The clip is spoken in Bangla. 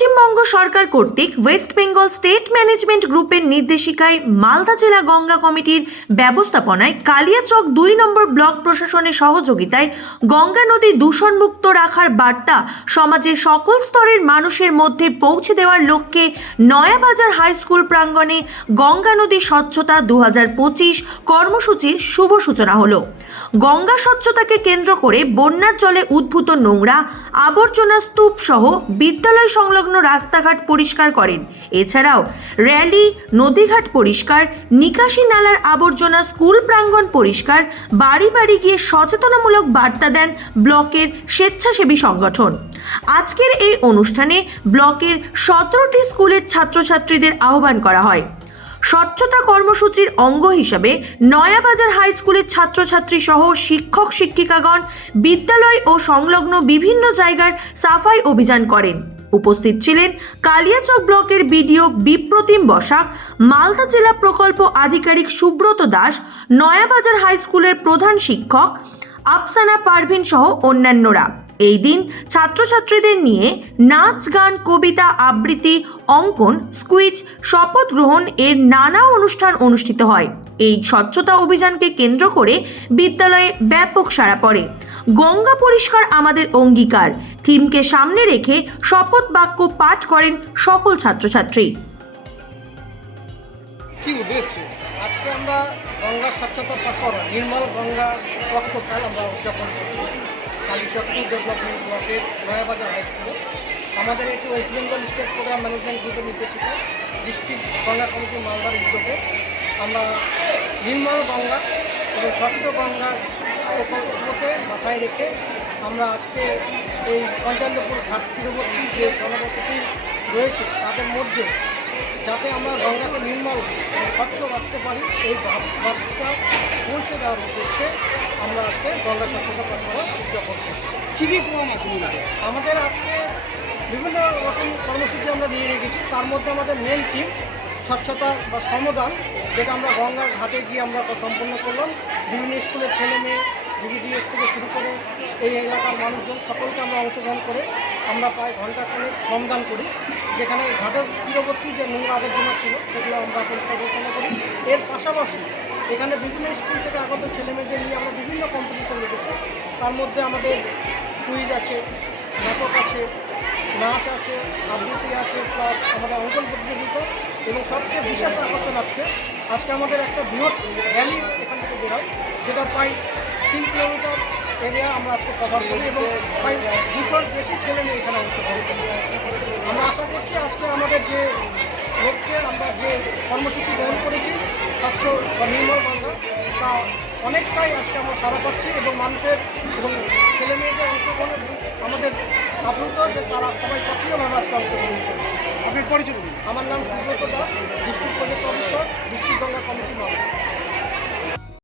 পশ্চিমবঙ্গ সরকার কর্তৃক ওয়েস্ট বেঙ্গল স্টেট ম্যানেজমেন্ট গ্রুপের নির্দেশিকায় মালদা জেলা গঙ্গা কমিটির ব্যবস্থাপনায় কালিয়াচক ২ নম্বর ব্লক প্রশাসনের সহযোগিতায় গঙ্গা নদী দূষণমুক্ত রাখার বার্তা সমাজের সকল স্তরের মানুষের মধ্যে পৌঁছে দেওয়ার লক্ষ্যে নয়াবাজার হাই স্কুল প্রাঙ্গণে গঙ্গা নদী স্বচ্ছতা ২০২৫ কর্মসূচির শুভ সূচনা হলো। গঙ্গা স্বচ্ছতাকে কেন্দ্র করে বন্যার জলে উদ্ভূত নোংরা আবর্জনা স্তূপ সহ বিদ্যালয় সংলগ্ন রাস্তাঘাট পরিষ্কার করেন। এছাড়াও র্যালি, নদীঘাট পরিষ্কার, নিকাশি নালার আবর্জনা, স্কুল প্রাঙ্গণ পরিষ্কার, বাড়ি বাড়ি গিয়ে সচেতনামূলক বার্তা দেন ব্লকের স্বেচ্ছাসেবী সংগঠন। আজকের এই অনুষ্ঠানে ব্লকের ১৭টি স্কুলের ছাত্রছাত্রীদের আহ্বান করা হয়। স্বচ্ছতা কর্মসূচির অঙ্গ হিসাবে নয়াবাজার হাই স্কুলের ছাত্রছাত্রী সহ শিক্ষক শিক্ষিকাগণ বিদ্যালয় ও সংলগ্ন বিভিন্ন জায়গার সাফাই অভিযান করেন। উপস্থিত ছিলেন কালিয়াচক ব্লকের বিডিও বিপ্রতিম বসাক, মালদা জেলা প্রকল্প আধিকারিক সুব্রত দাস, নয়াবাজার হাই স্কুলের প্রধান শিক্ষক আফসানা পারভিন সহ অন্যান্যরা। এই দিন ছাত্রছাত্রীদের নিয়ে নাচ, গান, কবিতা আবৃত্তি, অঙ্কন, স্কুইজ, শপথ গ্রহণ এর নানা অনুষ্ঠান অনুষ্ঠিত হয়। এই স্বচ্ছতা অভিযানকে কেন্দ্র করে বিদ্যালয়ে ব্যাপক সাড়া পড়ে। গঙ্গা পরিষ্কার আমাদের অঙ্গীকার থিমকে সামনে রেখে শপথ বাক্য পাঠ করেন সকল ছাত্রছাত্রী। কি উদ্দেশ্য? আজকে আমরা গঙ্গা স্বচ্ছতা পখরা নির্মল গঙ্গা পক্ষকাল আমরা উদযাপন করছি কালিচক ডেভেলপমেন্ট ব্লকের নয়াবাজার হাই স্কুলে। আমাদের একটি West Bengal state program management গ্রুপের নির্দেশিকা ডিস্ট্রিক্ট গঙ্গা কমিটি মালদার উদ্যোগে আমরা নির্মল গঙ্গা এবং স্বচ্ছ গঙ্গা প্রকল্পকে মাথায় রেখে আমরা আজকে এই পঞ্চানন্দপুর ঘাট তীরবর্তী যে জনবসতি রয়েছে তাদের মধ্যে যাতে আমরা গঙ্গাকে নির্মল স্বচ্ছ রাখতে পারি এই বার্তা পৌঁছে দেওয়ার উদ্দেশ্যে আমরা আজকে গঙ্গা স্বচ্ছতা পখরা উদযাপন করছি। কী কী প্রোগ্রাম আছে আমাদের? আজকে বিভিন্ন রকম কর্মসূচি আমরা নিয়ে রেখেছি। তার মধ্যে আমাদের মেন থিম স্বচ্ছতা বা শ্রমদান, যেটা আমরা গঙ্গার ঘাটে গিয়ে আমরা সম্পন্ন করলাম। বিভিন্ন স্কুলের ছেলে মেয়ে, ডিবিডিএস থেকে শুরু করে এই এলাকার মানুষজন সকলকে আমরা অংশগ্রহণ করে আমরা প্রায় ঘণ্টাখানেক শ্রমদান করি, যেখানে ঘাটের তীরবর্তী যে নোংরা আবর্জনা ছিল সেগুলো আমরা পরিষ্কার পরিচ্ছন্ন করি। এর পাশাপাশি এখানে বিভিন্ন স্কুল থেকে আগত ছেলেমেয়েদের নিয়ে আমরা বিভিন্ন কম্পিটিশন রেখেছি। তার মধ্যে আমাদের কুইজ আছে, নাটক আছে, নাচ আছে, আবৃত্তি আছে, প্লাস আমাদের অঙ্কন প্রতিযোগিতা এবং সবচেয়ে বিশেষ আকর্ষণ আজকে আমাদের একটা বৃহৎ র্যালি এখান থেকে বেরোয়, যেটা প্রায় 3 কিলোমিটার এরিয়া আমরা আজকে কভার করি এবং প্রায় 200-র বেশি ছেলে মেয়ে এখানে অংশগ্রহণ করি। আমরা আশা করছি আজকে আমাদের যে লক্ষ্যে আমরা যে কর্মসূচি গ্রহণ করেছি স্বচ্ছ বা নির্মল গঙ্গা, তা অনেকটাই আজকে আমরা সাড়া পাচ্ছি এবং মানুষের এবং ছেলে মেয়েদের অংশগ্রহণ আমাদের আপ্লুত যে তারা সবাই সক্রিয়ভাবে আজকে অংশগ্রহণ করছে। আপনার পরিচয়? আমার নাম Subrata Das, district project officer, district Ganga committee Malda.